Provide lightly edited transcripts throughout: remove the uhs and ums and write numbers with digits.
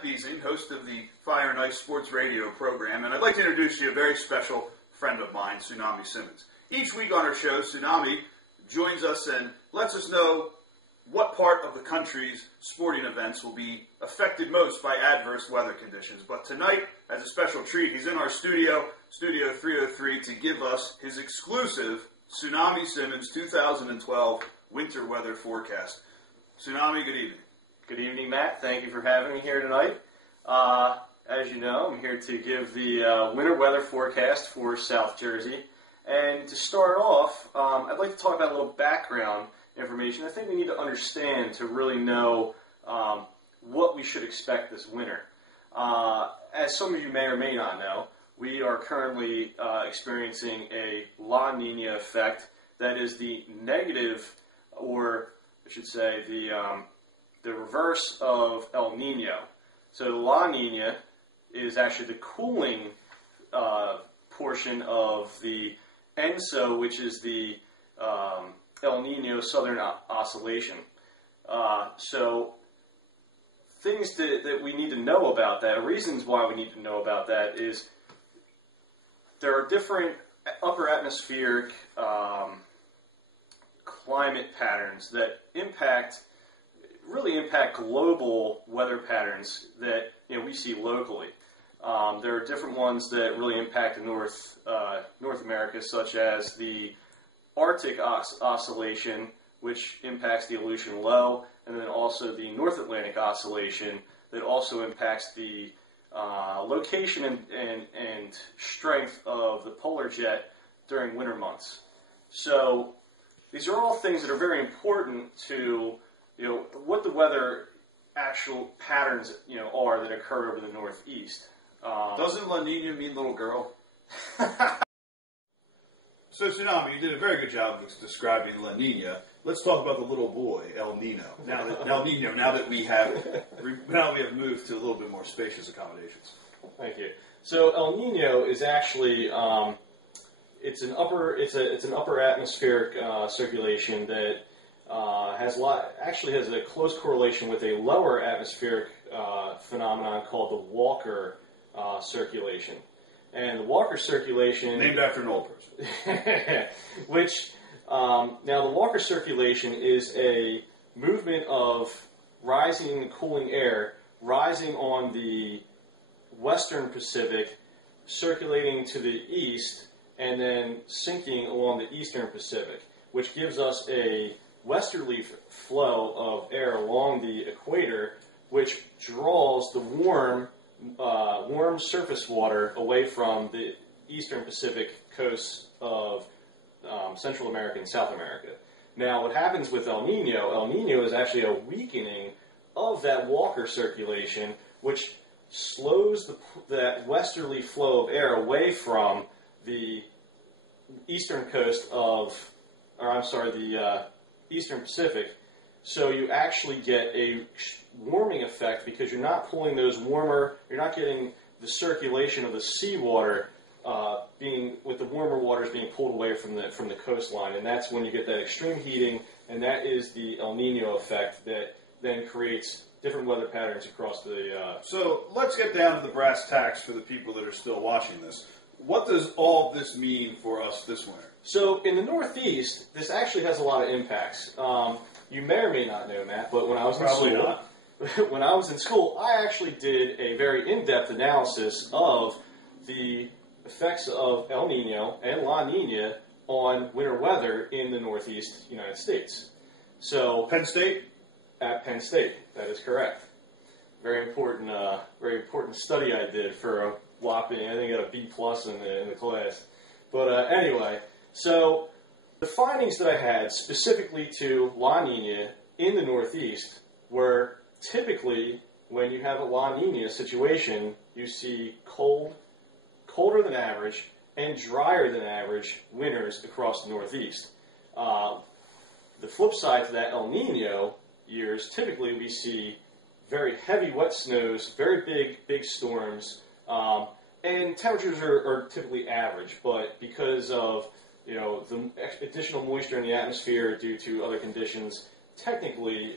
Matt Buesing, host of the Fire and Ice Sports Radio program, and I'd like to introduce you to a very special friend of mine, Tsunami Simmons. Each week on our show, Tsunami joins us and lets us know what part of the country's sporting events will be affected most by adverse weather conditions. But tonight, as a special treat, he's in our studio, Studio 303, to give us his exclusive Tsunami Simmons 2012 winter weather forecast. Tsunami, good evening. Good evening, Matt. Thank you for having me here tonight. As you know, I'm here to give the winter weather forecast for South Jersey. And to start off, I'd like to talk about a little background information I think we need to understand to really know what we should expect this winter. As some of you may or may not know, we are currently experiencing a La Nina effect that is the negative, or I should say the reverse of El Nino. So La Nina is actually the cooling portion of the ENSO, which is the El Nino Southern Oscillation. So things that we need to know about that, reasons why we need to know about that is there are different upper atmospheric climate patterns that really impact global weather patterns that we see locally. There are different ones that really impact North America, such as the Arctic Oscillation, which impacts the Aleutian Low, and then also the North Atlantic Oscillation that also impacts the location and strength of the polar jet during winter months. So these are all things that are very important to what the weather actual patterns are that occur over the Northeast. Doesn't La Nina mean little girl? So, Tsunami, you did a very good job of describing La Nina. Let's talk about the little boy, El Nino. Now that we have moved to a little bit more spacious accommodations. Thank you. So El Nino is actually it's an upper atmospheric circulation that has a close correlation with a lower atmospheric phenomenon called the Walker circulation. And the Walker circulation, named after an old person, which now the Walker circulation is a movement of rising and cooling air rising on the western Pacific, circulating to the east, and then sinking along the eastern Pacific, which gives us a westerly flow of air along the equator, which draws the warm surface water away from the eastern Pacific coasts of Central America and South America. Now, what happens with El Nino is actually a weakening of that Walker circulation, which slows that westerly flow of air away from the eastern coast the eastern Pacific. So you actually get a warming effect because you're not pulling you're not getting the circulation of the seawater with the warmer waters being pulled away from the coastline, and that's when you get that extreme heating, and that is the El Nino effect that then creates different weather patterns across the... So let's get down to the brass tacks for the people that are still watching this. What does all this mean for us this winter? So in the Northeast, this actually has a lot of impacts. You may or may not know, Matt, but when I was in school, I actually did a very in-depth analysis of the effects of El Nino and La Nina on winter weather in the Northeast United States. So Penn State? At Penn State, that is correct. Very important study I did for a whopping, I think I got a B+ in the class. But anyway, so the findings that I had specifically to La Nina in the Northeast were typically when you have a La Nina situation, you see colder than average, and drier than average winters across the Northeast. The flip side to that El Nino years, typically we see very heavy wet snows, very big storms, and temperatures are typically average, but because of the additional moisture in the atmosphere due to other conditions, typically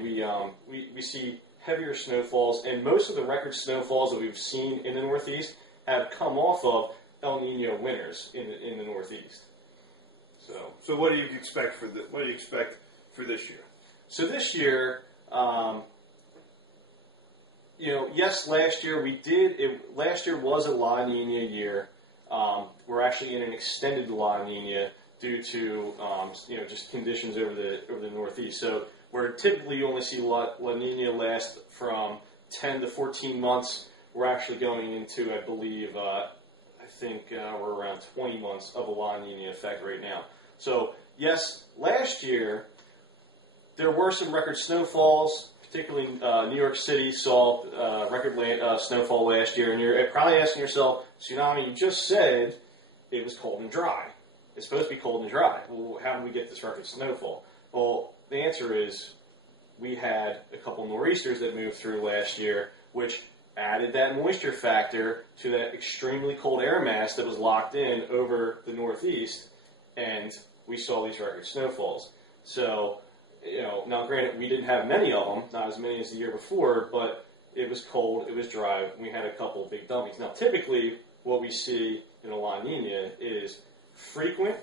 we see heavier snowfalls, and most of the record snowfalls that we've seen in the Northeast have come off of El Nino winters in the Northeast. So what do you expect for this year? So this year, yes, last year last year was a La Nina year. We're actually in an extended La Nina due to just conditions over the Northeast. So where typically you only see La Nina last from 10 to 14 months, we're actually going into, I believe, we're around 20 months of a La Nina effect right now. So yes, last year there were some record snowfalls. Particularly New York City saw record snowfall last year, and you're probably asking yourself, Tsunami, you just said it was cold and dry. It's supposed to be cold and dry. Well, how did we get this record snowfall? Well, the answer is we had a couple nor'easters that moved through last year, which added that moisture factor to that extremely cold air mass that was locked in over the Northeast, and we saw these record snowfalls. So, now granted, we didn't have many of them, not as many as the year before, but it was cold, it was dry, we had a couple of big dummies. Now, typically, what we see in a La Nina is frequent,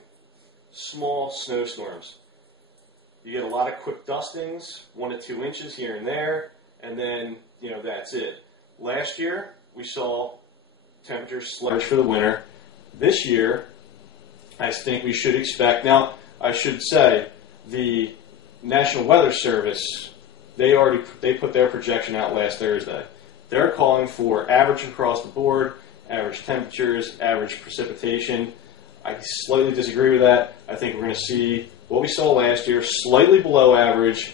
small snowstorms. You get a lot of quick dustings, 1 to 2 inches here and there, and then, that's it. Last year, we saw temperatures sludge for the winter. This year, I think we should expect, now, I should say, the National Weather Service, they put their projection out last Thursday. They're calling for average across the board, average temperatures, average precipitation. I slightly disagree with that. I think we're going to see what we saw last year, slightly below average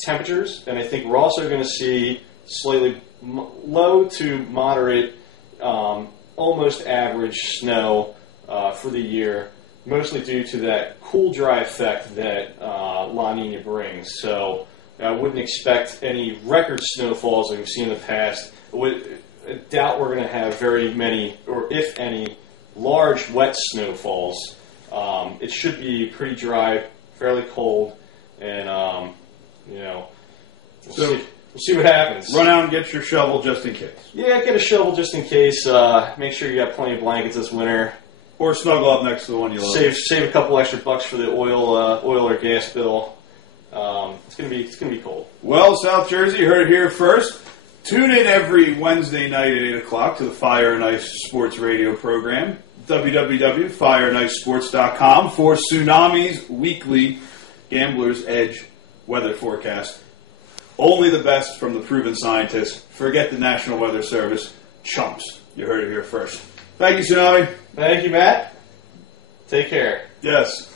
temperatures, and I think we're also going to see slightly low to moderate, almost average snow for the year, mostly due to that cool, dry effect that La Nina brings. So I wouldn't expect any record snowfalls that we've seen in the past. I doubt we're going to have very many, or if any, large wet snowfalls. It should be pretty dry, fairly cold, and we'll see what happens. Run out and get your shovel just in case. Yeah, get a shovel just in case. Make sure you got plenty of blankets this winter. Or snuggle up next to the one you love. Save a couple extra bucks for the oil or gas bill. It's gonna be cold. Well, South Jersey, you heard it here first. Tune in every Wednesday night at 8 o'clock to the Fire and Ice Sports Radio program. www.fireandicesports.com for Tsunami's weekly Gambler's Edge weather forecast. Only the best from the proven scientists. Forget the National Weather Service. Chumps. You heard it here first. Thank you, Tsunami. Thank you, Matt. Take care. Yes.